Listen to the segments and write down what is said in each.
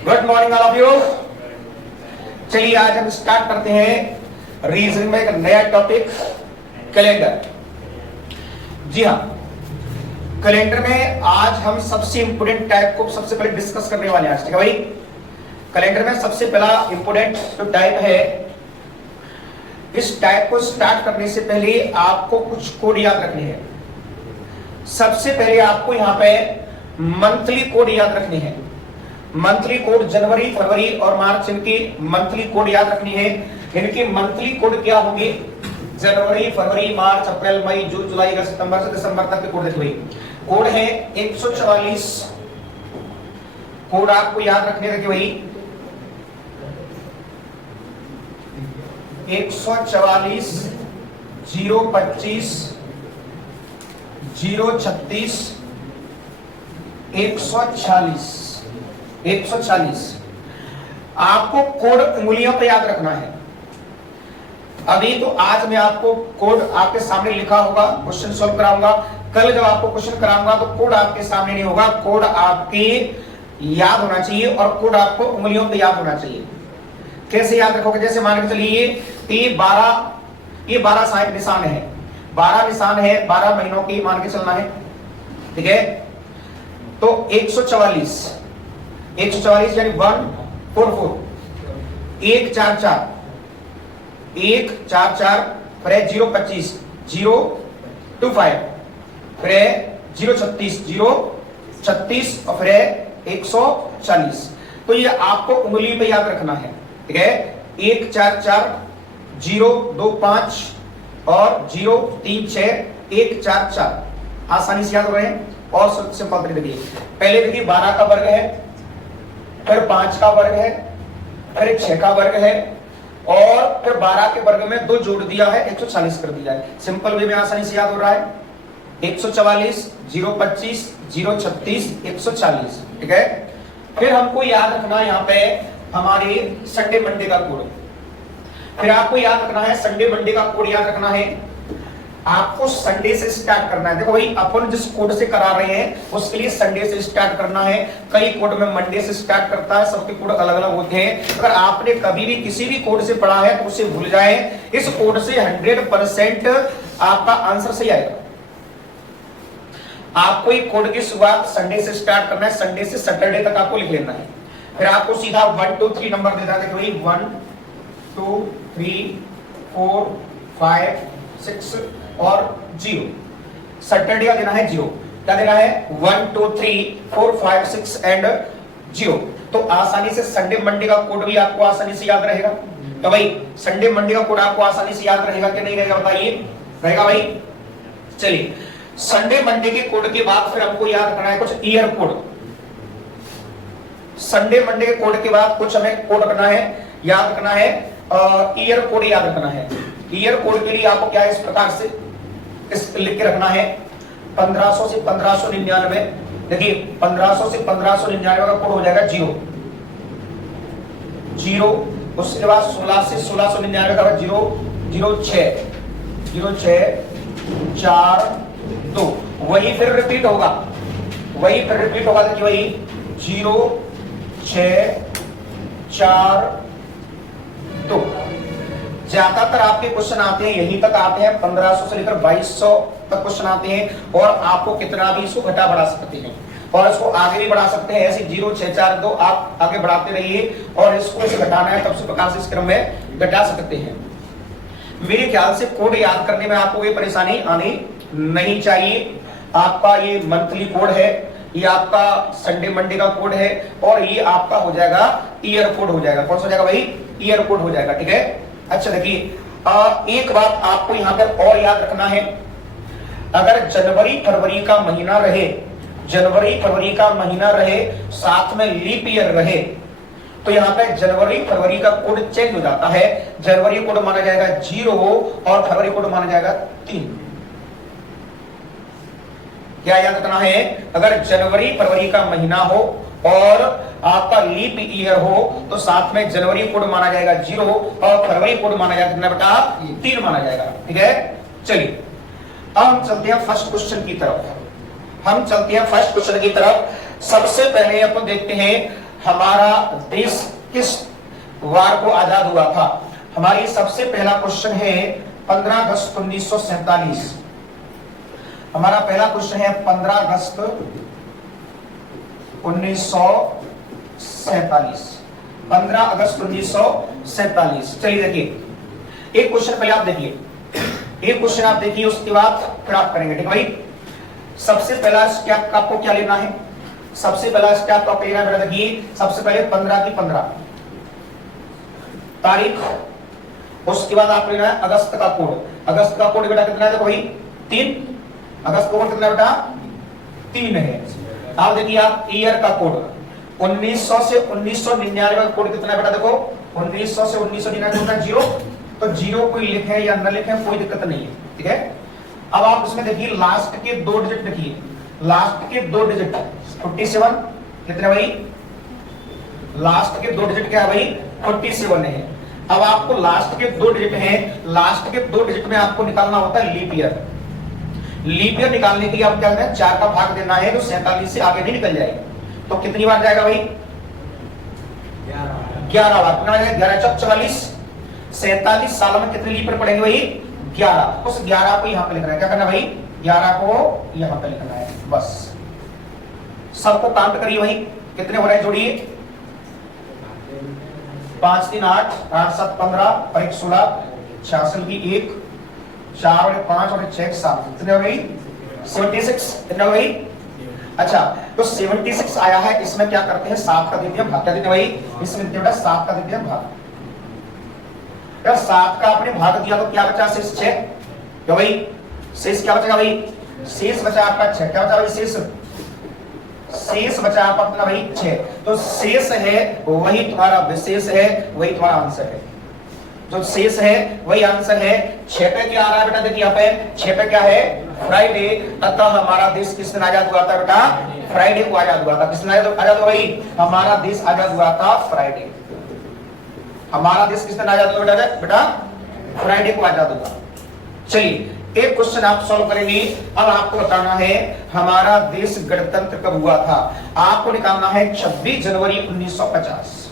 Good morning all of you. चलिए आज हम स्टार्ट करते हैं रीजनिंग में एक नया टॉपिक, कैलेंडर। जी हाँ, कैलेंडर में आज हम सबसे इंपोर्टेंट टाइप को सबसे पहले डिस्कस करने वाले हैं। ठीक है भाई, कैलेंडर में सबसे पहला इंपोर्टेंट जो टाइप है, इस टाइप को स्टार्ट करने से पहले आपको कुछ कोड याद रखने हैं। सबसे पहले आपको यहाँ पे मंथली कोड याद रखने हैं। मंथली कोड जनवरी, फरवरी और मार्च, इनकी मंथली कोड याद रखनी है। इनकी मंथली कोड क्या होंगे? जनवरी, फरवरी, मार्च, अप्रैल, मई, जून, जुलाई, अगस्त, सितंबर से दिसंबर तक के कोड देखिए। कोड है 144। कोड आपको याद रखने देखिए भाई, 144, 025, 036, 140। आपको कोड उंगलियों पे याद रखना है। अभी तो आज मैं आपको कोड आपके सामने लिखा होगा, क्वेश्चन सॉल्व कराऊंगा। कल जब आपको क्वेश्चन कराऊंगा तो कोड आपके सामने नहीं होगा, कोड आपके याद होना चाहिए और कोड आपको उंगलियों पे याद होना चाहिए। कैसे याद रखोगे? जैसे मान के चलिए ये 12 साइड निशान है, 12 निशान है, 12 महीनों की मान के चलना है। ठीक है, तो 144 यानी 144, 144, 144, फिर 025, 025, फिर 036, 036 और फिर 140। तो ये आपको उंगली पे याद रखना है। ठीक है, 144, 025 और 036, 144 आसानी से याद हो रहे हैं। और सिंपल तरीके देखिए, पहले देखिए 12 का वर्ग है, फिर 5 का वर्ग है, फिर 6 का वर्ग है और फिर 12 के वर्ग में 2 जोड़ दिया है, 140 कर दिया है। सिंपल वे में आसानी से याद हो रहा है। 144, 025, 036, 140। ठीक है, फिर हमको याद रखना यहाँ पे हमारे संडे मंडे का कोड। फिर आपको याद रखना है संडे मंडे का कोड याद रखना है। आपको संडे से स्टार्ट करना है। देखो भाई, अपन जिस कोड से करा रहे हैं उसके लिए संडे से स्टार्ट करना है। कई कोड में मंडे से स्टार्ट करता है, सबके कोड अलग अलग होते हैं। अगर आपने कभी भी किसी भी कोड से पढ़ा है तो उसे भूल जाए। इस कोड से 100% आपका आंसर सही आएगा। आपको एक कोड की शुरुआत संडे से स्टार्ट करना है, संडे से सैटरडे तक आपको लिख लेना है। फिर आपको सीधा 1 2 3 नंबर देता है। देखो भाई 1 2 3 4 5 6 और 0। सैटरडे का देना है 0। क्या देना है? 1 2 3 4 5 6 एंड 0। तो आसानी से संडे मंडे का कोड भी आपको आसानी से याद रहेगा। तो भाई संडे मंडे का कोड आपको आसानी से याद रहेगा कि नहीं रहेगा बताइए? रहेगा भाई। चलिए, संडे मंडे के कोड के बाद फिर हमको याद रखना है कुछ ईयर कोड। संडे मंडे के कोड के बाद कुछ हमें कोड रखना है, याद रखना है, ईयर कोड याद रखना है। ईयर कोड के लिए आपको क्या है, इस प्रकार से इस लिख के रखना है 1500 से 1599। देखिए 1500 से 1599 का कोड हो जाएगा 0। उसके बाद 16 से 1699 का 006 4 2। वही फिर रिपीट होगा, देखिए वही 0 6 4 2। ज्यादातर आपके क्वेश्चन आते हैं यहीं तक आते हैं, 1500 से लेकर 2200 तक क्वेश्चन आते हैं। और आपको कितना भी इसको घटा बढ़ा सकते हैं और इसको आगे भी बढ़ा सकते हैं। ऐसे 0 6 4 2 आप आगे बढ़ाते रहिए और इसको इसे घटाना है तब से प्रकार से इस क्रम में घटा सकते हैं। मेरे ख्याल से कोड याद करने में आपको कोई परेशानी आनी नहीं चाहिए। आपका ये मंथली कोड है, ये आपका संडे मंडे का कोड है और ये आपका हो जाएगा ईयर कोड हो जाएगा। कौन सा हो जाएगा भाई? ईयर कोड हो जाएगा। ठीक है, अच्छा देखिए, एक बात आपको यहां पर और याद रखना है। अगर जनवरी फरवरी का महीना रहे, साथ में लीप ईयर रहे, तो यहाँ पे जनवरी फरवरी का कोड चेंज हो जाता है। जनवरी कोड माना जाएगा 0 और फरवरी कोड माना जाएगा 3। क्या याद रखना है? अगर जनवरी फरवरी का महीना हो और आपका लीप ईयर हो तो साथ में जनवरी कोड माना जाएगा 0 और फरवरी कोड माना जाएगा कितना बेटा? 3 माना जाएगा। ठीक है, चलिए अब हम चलते हैं फर्स्ट क्वेश्चन की तरफ। सबसे पहले अपन देखते हैं हमारा देश किस वार को आजाद हुआ था? हमारी सबसे पहला क्वेश्चन है 15 अगस्त 1947। हमारा पहला क्वेश्चन है 15 अगस्त 1947। 15 अगस्त 1947। चलिए देखिए, एक क्वेश्चन पहले आप देखिए, एक क्वेश्चन आप देखिए, उसके बाद फिर आप करेंगे। ठीक है भाई, सबसे पहला स्टेप आपको क्या लेना है? सबसे पहला स्टेप आपको लेना है, देखिए सबसे पहले 15 की 15 तारीख, उसके बाद आप लेना है अगस्त का कोड। अगस्त का कोड बेटा कितना है? देखो भाई 3। अगस्त का कोड कितना बेटा? 3 है। आप देखिए, आप ईयर का कोड 1900 से 1999 का कोड कितना बेटा? देखो 1900 से 1999 का 0, तो 0 कोई लिखे या न लिखे कोई दिक्कत नहीं है। ठीक है, अब आप उसमें देखिए लास्ट के 2 डिजिट लिखिए, लास्ट के 2 डिजिट 47 कितने भाई? लास्ट के 2 डिजिट क्या है भाई? 47 है। अब आपको लास्ट के 2 डिजिट हैं, लास्ट के 2 डिजिट में आपको निकालना होता है लीप ईयर। लीप ईयर निकालने के लिए आप क्या करना है? 4 का भाग देना है, तो 47 से आगे नहीं निकल जाएगा। तो कितनी बार जाएगा भाई? 11 बार। कितना जाएगा? 11 चौक 44। 47 साल में कितने लीप ईयर पड़ेंगे भाई? 11। उस 11 को यहाँ पे लिखना है। क्या करना भाई? 11 को यहाँ पे लिखना है, बस। सबको काउंट करिए भाई, कितने हो रहे हैं? जोड़िए, 5 3 8, 8 7 15, और 1 16, 66 की 1, 4 और 5 और 6 7, कितने हो गई? 76। कितने हो गई? अच्छा, तो 76 आया है, इसमें क्या करते हैं? 7 का द्वितीय भाग। क्या देते हैं भाई? इसमें बेटा 7 का द्वितीय भाग। यार 7 का आपने भाग दिया तो क्या बचा? शेष 6। क्या भाई? शेष क्या बचेगा भाई? शेष बचा आपका 6। क्या बचा भाई? शेष, शेष बचा आपका अपना भाई 6। तो शेष है वही तुम्हारा विशेष है, वही तुम्हारा आंसर है। जो शेष है वही आंसर है। 6 पे क्या आ रहा है बेटा? देखिए यहाँ पे 6 पे क्या है? फ्राइडे। अतः हमारा देश किस दिन आजाद हुआ था बेटा? फ्राइडे को आजाद हुआ था। किस दिन आजाद हुआ भाई? हमारा देश आजाद हुआ था फ्राइडे। हमारा देश किस दिन आजाद हुआ बेटा? फ्राइडे को आजाद हुआ। चलिए, एक क्वेश्चन आप सॉल्व करेंगे। अब आपको बताना है हमारा देश गणतंत्र कब हुआ था। आपको निकालना है 26 जनवरी 1950।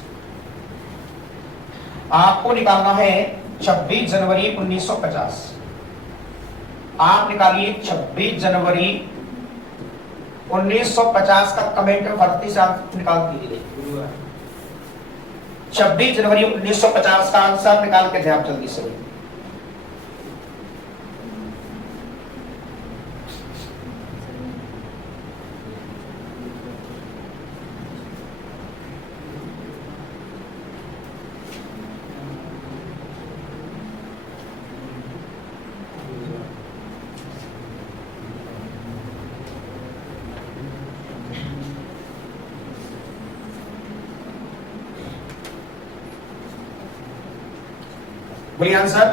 आपको निकालना है 26 जनवरी 1950। आप निकालिए 26 जनवरी 1950 का कमेंट में भर्ती से निकाल दीजिए। 26 जनवरी 1950 का आंसर निकाल के दे आप जल्दी से। बोलिए आंसर।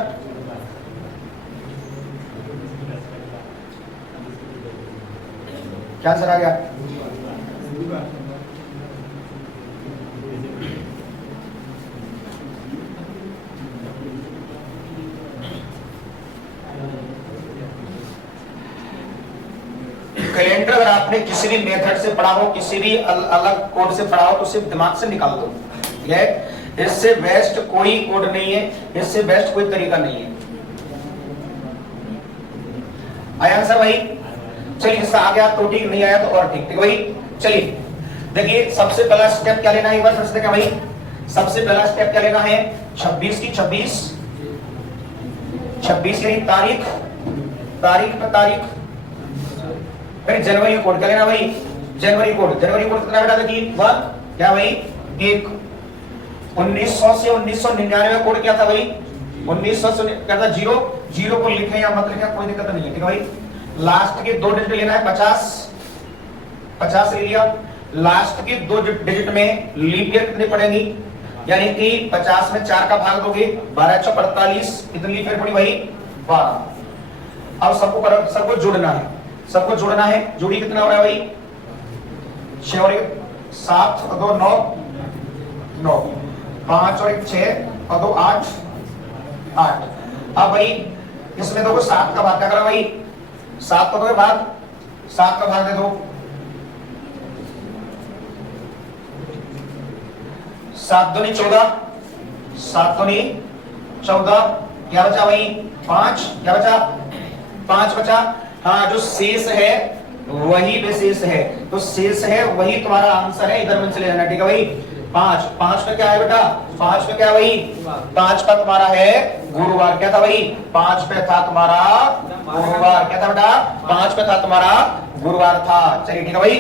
क्या आंसर आ गया? कैलेंडर अगर आपने किसी भी मेथड से पढ़ा हो, किसी भी अलग कोड से पढ़ा हो, तो सिर्फ दिमाग से निकाल दो। ठीक है, इससे बेस्ट कोई कोड नहीं है, इससे बेस्ट कोई तरीका नहीं है। आया आंसर भाई? चलिए, इससे आ गया तो ठीक, नहीं आया तो और ठीक। ठीक भाई, चलिए देखिए, सबसे पहला स्टेप क्या लेना है? एक बार फिर से देखें भाई, सबसे पहला स्टेप क्या लेना है? 26 की 26, 26 यानी तारीख, तारीख पर तारीख, फिर जनवरी कोड क्या लेना भाई? जनवरी कोड। जनवरी कोड कितना बेटा? देखिए वह क्या भाई? 1। 1900 से 1999 कोड क्या था भाई? 1900 से क्या था? 0। 0 को लिखे या मत लिखे कोई दिक्कत नहीं है। ठीक है भाई, लास्ट के 2 डिजिट लेना है 50। 50 ले लिया। लास्ट के 2 डिजिट में लीप ईयर कितनी पड़ेगी? यानी कि 50 में 4 का भाग दोगे, 12 चौक 48, कितनी लीप ईयर पड़ी भाई? 12। अब सबको जोड़ना है, सबको जोड़ना है। जोड़ी कितना हो रहा है भाई? 6 और 1 7 और 2 9, 9, 5 और 1 6 और 2 8, 8। अब भाई इसमें देखो 7 का भाग क्या करा भाई? 7 का भाग, 7 का भाग दे दो। 7 दूनी 14, 7 दूनी 14, क्या बचा वही 5, क्या बचा 5 बचा। हाँ, जो शेष है वही विशेष है, तो शेष है वही तुम्हारा आंसर है, इधर में चले जाना। ठीक है भाई, 5 5 में क्या है बेटा, 5 में क्या वही 5 का तुम्हारा है गुरुवार। क्या था भाई 5 पे था तुम्हारा गुरुवार, क्या था बेटा 5 पे था तुम्हारा गुरुवार था। चलिए ठीक है भाई।